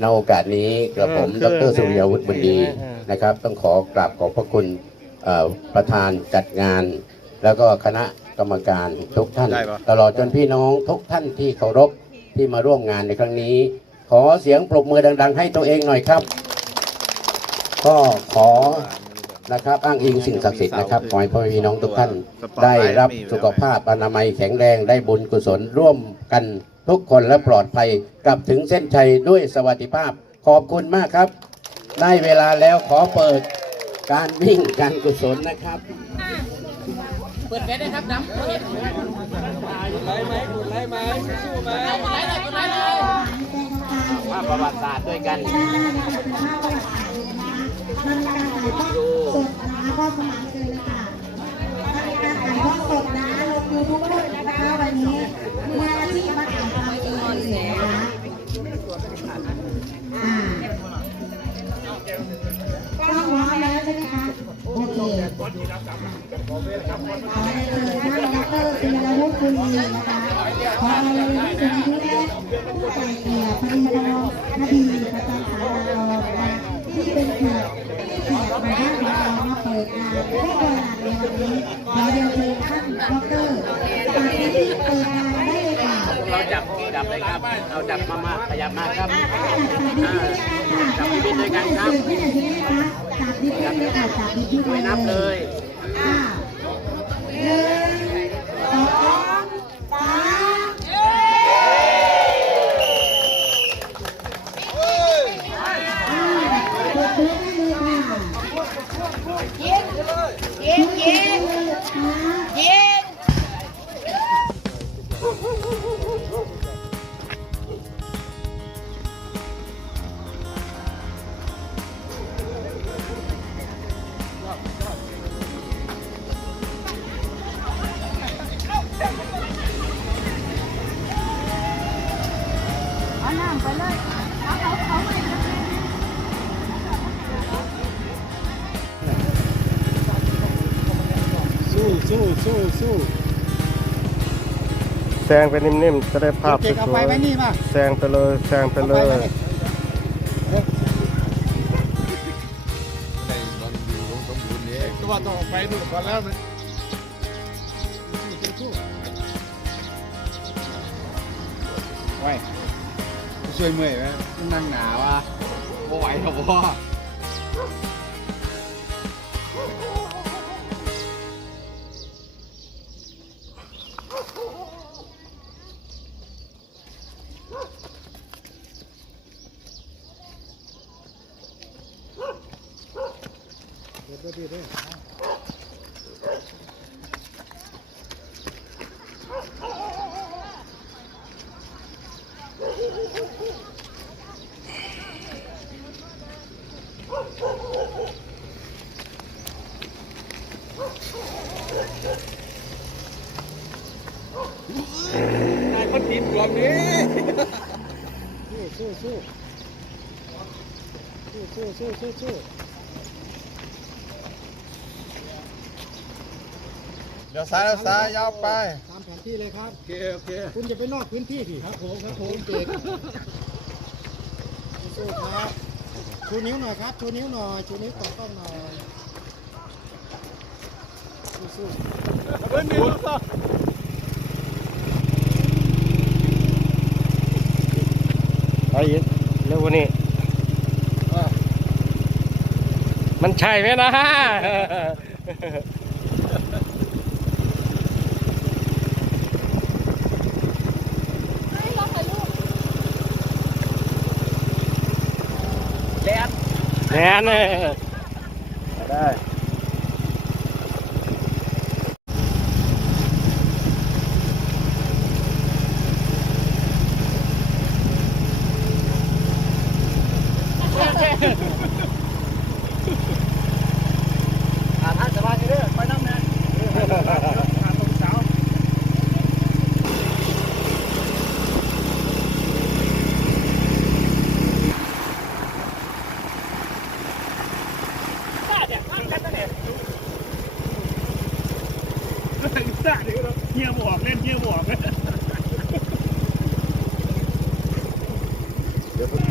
ในโอกาสนี้กระผมเอดอคือรสุริยวุฒิบุญดีเออนะครับ ต้องขอกราบขอบพระคุณเอ่อประธานจัดงาน แล้วก็คณะกรรมการทุกท่านได้ปะตลอดจนพี่น้องทุกท่านที่เคารพที่มาร่วมงานในครั้งนี้ ขอเสียงปรบมือดัง ๆ ให้ตัวเองหน่อยครับ ก็ขอนะครับอ้างอิงสิ่งศักดิ์สิทธิ์นะครับขอให้พ่อแม่พี่น้องทุกท่าน ได้รับสุขภาพอนามัยแข็งแรงได้บุญกุศลร่วมกัน ทุกคนและปลอดภัยกลับถึงเส้นชัยด้วยสวัสดิภาพ ขอบคุณมากครับ ได้เวลาแล้วขอเปิดการวิ่งการกุศลนะครับ เปิดเฟซได้ครับน้ำไล่ไหมกดไล่ไหมสู้ไหมกดไล่เลยกดไล่เลยว่าประวัติศาสตร์ด้วยกัน ท่านดรศิรวุฒิคุณลีนะคะขอเราเลยที่สุดที่แรกผู้ใจเกลี่พนิดาคดีประจำศาลเรานะคะที่เป็นแขกแขกมาให้เรามาเปิดงานได้เวลาในวันนี้ขอเรียนเชิญท่านดรตามที่เปิด เราจับจับเลยครับ เอาจับมามาขยับมาครับจับดิบด้วยกันค่ะจับดิบด้วยกันจับดิบด้วยกันจับดิบด้วยไม่กันนับเลยอ่าหนึ่งสองสามอ่าเปิดตัวได้เลยค่ะยิงยิงยิงยิง สู้สู้สู้สู้แซงไปนิ่มๆ จะได้ภาพสวยๆแซงไปเลยแซงไปเลยก็ว่าต้องออกไปดูก่อนแล้วนะไว้ช่วยเมื่อยไหมนั่งหนาวอะบ่ไหวหรอกพ่อ มันติดกล่องนี้สู้สู้สู้สู้สู้สู้สู้เดี๋ยวซ้ายเดี๋ยวซ้ายยาวไป ตามแผนที่เลยครับ โอเคโอเคคุณจะไปนอกพื้นที่สิครับผมครับผมเด็กสู้ครับชูนิ้วหน่อยครับชูนิ้วหน่อยชูนิ้วต่อกล้องหน่อยสู้ๆเบิ้ลหนึ่ง สองไปอีกเร็วกว่านี้ มันใช่ไหมนะแดนแน่นเลยได้ Yapın.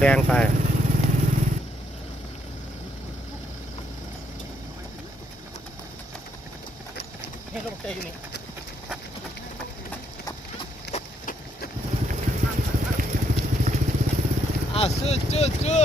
ซงไป อะจื้อจื้อจื้อ